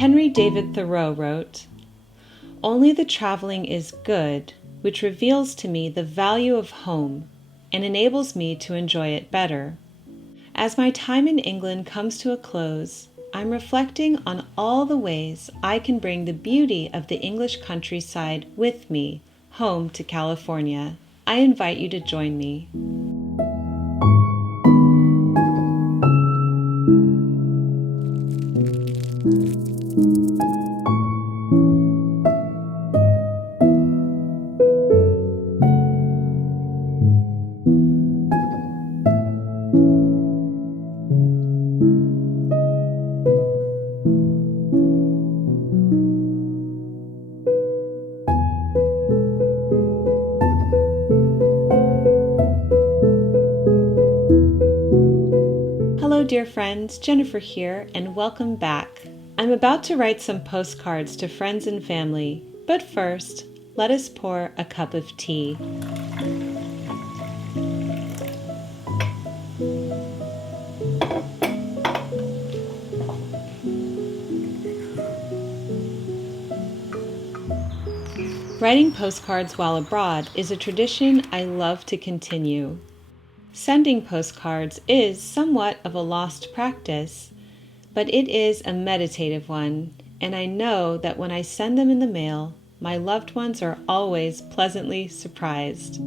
Henry David Thoreau wrote, "Only the traveling is good, which reveals to me the value of home and enables me to enjoy it better. As my time in England comes to a close, I'm reflecting on all the ways I can bring the beauty of the English countryside with me home to California. I invite you to join me." Hello dear friends, Jennifer here, and welcome back. I'm about to write some postcards to friends and family, but first, let us pour a cup of tea. Writing postcards while abroad is a tradition I love to continue. Sending postcards is somewhat of a lost practice, but it is a meditative one, and I know that when I send them in the mail, my loved ones are always pleasantly surprised.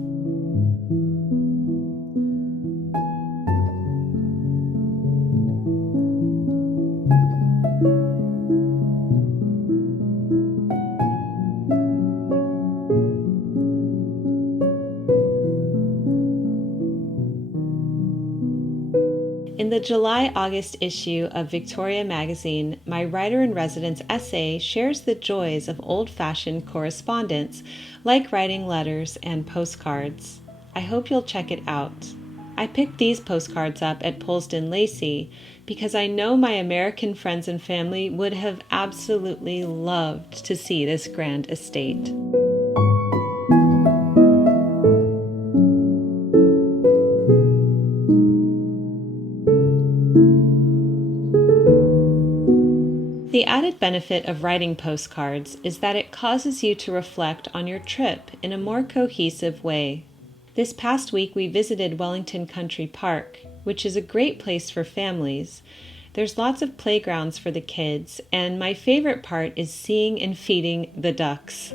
In the July-August issue of Victoria magazine, my writer-in-residence essay shares the joys of old-fashioned correspondence, like writing letters and postcards. I hope you'll check it out. I picked these postcards up at Polesden Lacey because I know my American friends and family would have absolutely loved to see this grand estate. The added benefit of writing postcards is that it causes you to reflect on your trip in a more cohesive way. This past week we visited Wellington Country Park, which is a great place for families. There's lots of playgrounds for the kids, and my favorite part is seeing and feeding the ducks.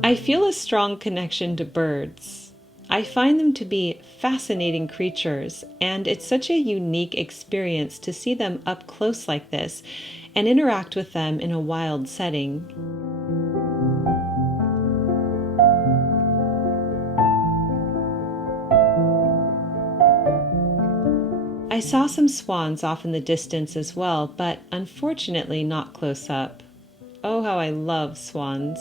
I feel a strong connection to birds. I find them to be fascinating creatures, and it's such a unique experience to see them up close like this and interact with them in a wild setting. I saw some swans off in the distance as well, but unfortunately not close up. Oh, how I love swans.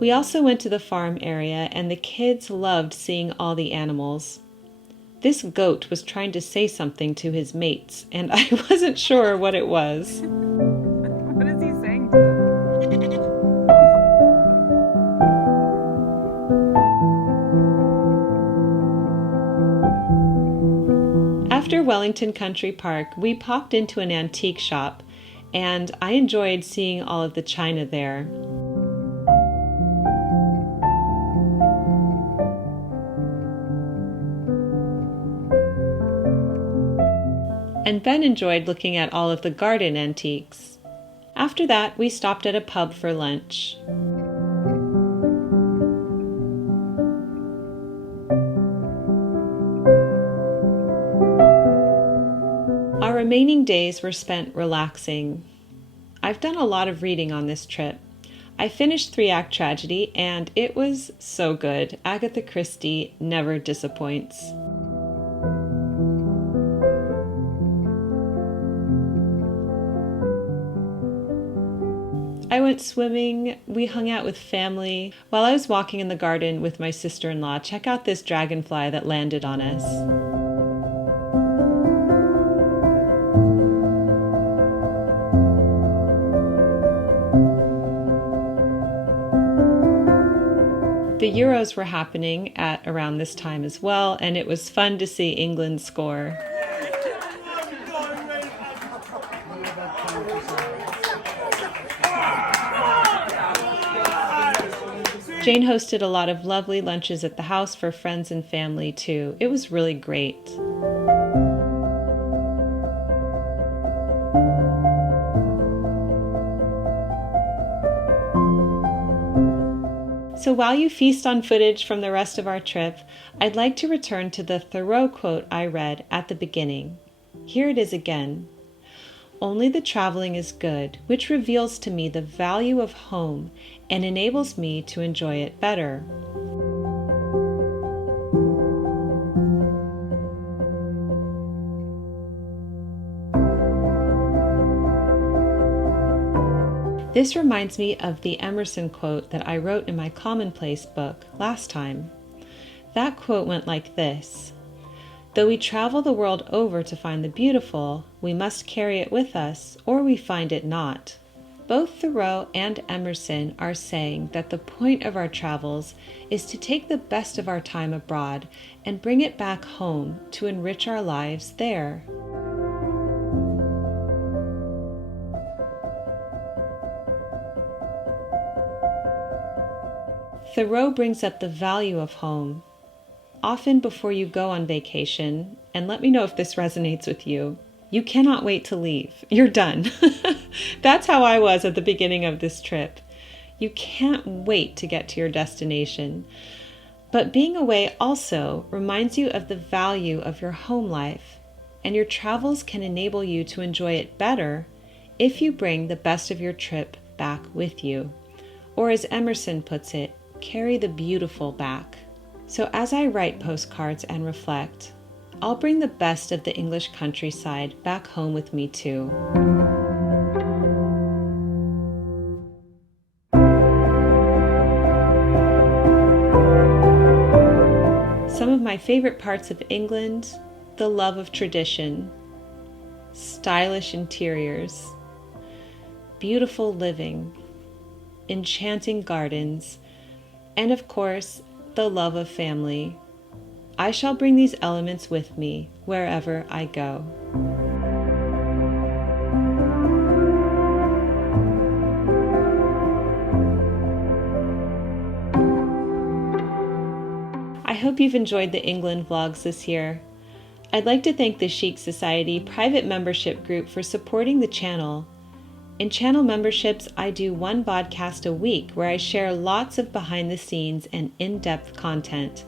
We also went to the farm area, and the kids loved seeing all the animals. This goat was trying to say something to his mates, and I wasn't sure what it was. What is he saying to them? After Wellington Country Park, we popped into an antique shop, and I enjoyed seeing all of the china there. And Ben enjoyed looking at all of the garden antiques. After that, we stopped at a pub for lunch. Our remaining days were spent relaxing. I've done a lot of reading on this trip. I finished 3-Act Tragedy, and it was so good. Agatha Christie never disappoints. I went swimming, we hung out with family. While I was walking in the garden with my sister-in-law, check out this dragonfly that landed on us. The Euros were happening at around this time as well, and it was fun to see England score. Jane hosted a lot of lovely lunches at the house for friends and family too. It was really great. So while you feast on footage from the rest of our trip, I'd like to return to the Thoreau quote I read at the beginning. Here it is again. Only the traveling is good, which reveals to me the value of home and enables me to enjoy it better. This reminds me of the Emerson quote that I wrote in my Commonplace book last time. That quote went like this: "Though we travel the world over to find the beautiful, we must carry it with us, or we find it not." Both Thoreau and Emerson are saying that the point of our travels is to take the best of our time abroad and bring it back home to enrich our lives there. Thoreau brings up the value of home. Often before you go on vacation, and let me know if this resonates with you, you cannot wait to leave. You're done. That's how I was at the beginning of this trip. You can't wait to get to your destination. But being away also reminds you of the value of your home life, and your travels can enable you to enjoy it better if you bring the best of your trip back with you. Or as Emerson puts it, carry the beautiful back. So as I write postcards and reflect, I'll bring the best of the English countryside back home with me too. Some of my favorite parts of England: the love of tradition, stylish interiors, beautiful living, enchanting gardens, and of course, the love of family. I shall bring these elements with me wherever I go. I hope you've enjoyed the England vlogs this year. I'd like to thank the Chic Society private membership group for supporting the channel. In channel memberships, I do one podcast a week where I share lots of behind the scenes and in-depth content.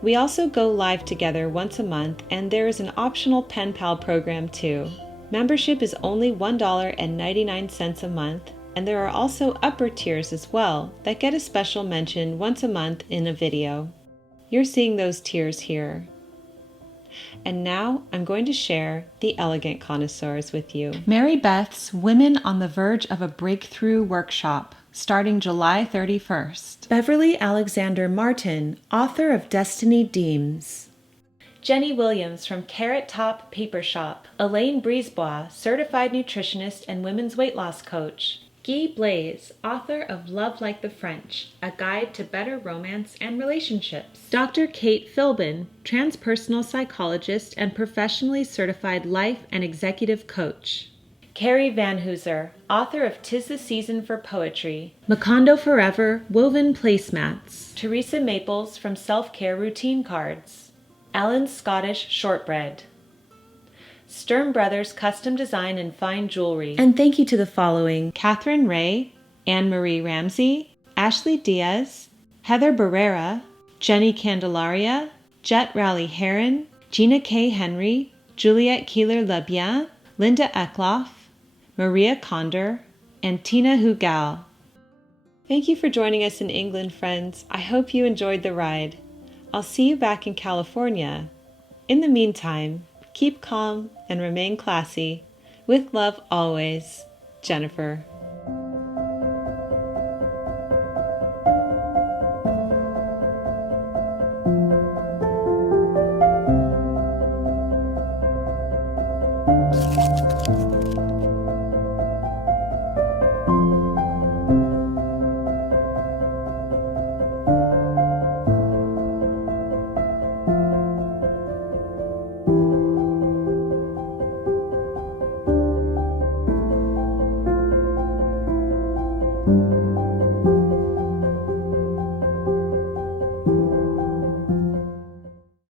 We also go live together once a month, and there is an optional pen pal program too. Membership is only $1.99 a month, and there are also upper tiers as well that get a special mention once a month in a video. You're seeing those tiers here. And now I'm going to share the elegant connoisseurs with you. Mary Beth's Women on the Verge of a Breakthrough workshop, starting July 31st. Beverly Alexander Martin, author of Destiny Deems. Jenny Williams from Carrot Top Paper Shop. Elaine Brisebois, certified nutritionist and women's weight loss coach. Guy Blaise, author of Love Like the French, a guide to better romance and relationships. Dr. Kate Philbin, transpersonal psychologist and professionally certified life and executive coach. Carrie Van Hooser, author of 'Tis the Season for Poetry. Macondo Forever, woven placemats. Teresa Maples from Self-Care Routine Cards. Ellen's Scottish Shortbread. Sturm Brothers Custom Design and Fine Jewelry. And thank you to the following: Catherine Ray, Anne-Marie Ramsey, Ashley Diaz, Heather Barrera, Jenny Candelaria, Jet Raleigh Heron, Gina K. Henry, Juliette Keeler-Lebien, Linda Eckloff, Maria Condor, and Tina Hugal. Thank you for joining us in England, friends. I hope you enjoyed the ride. I'll see you back in California. In the meantime, keep calm and remain classy. With love always, Jennifer.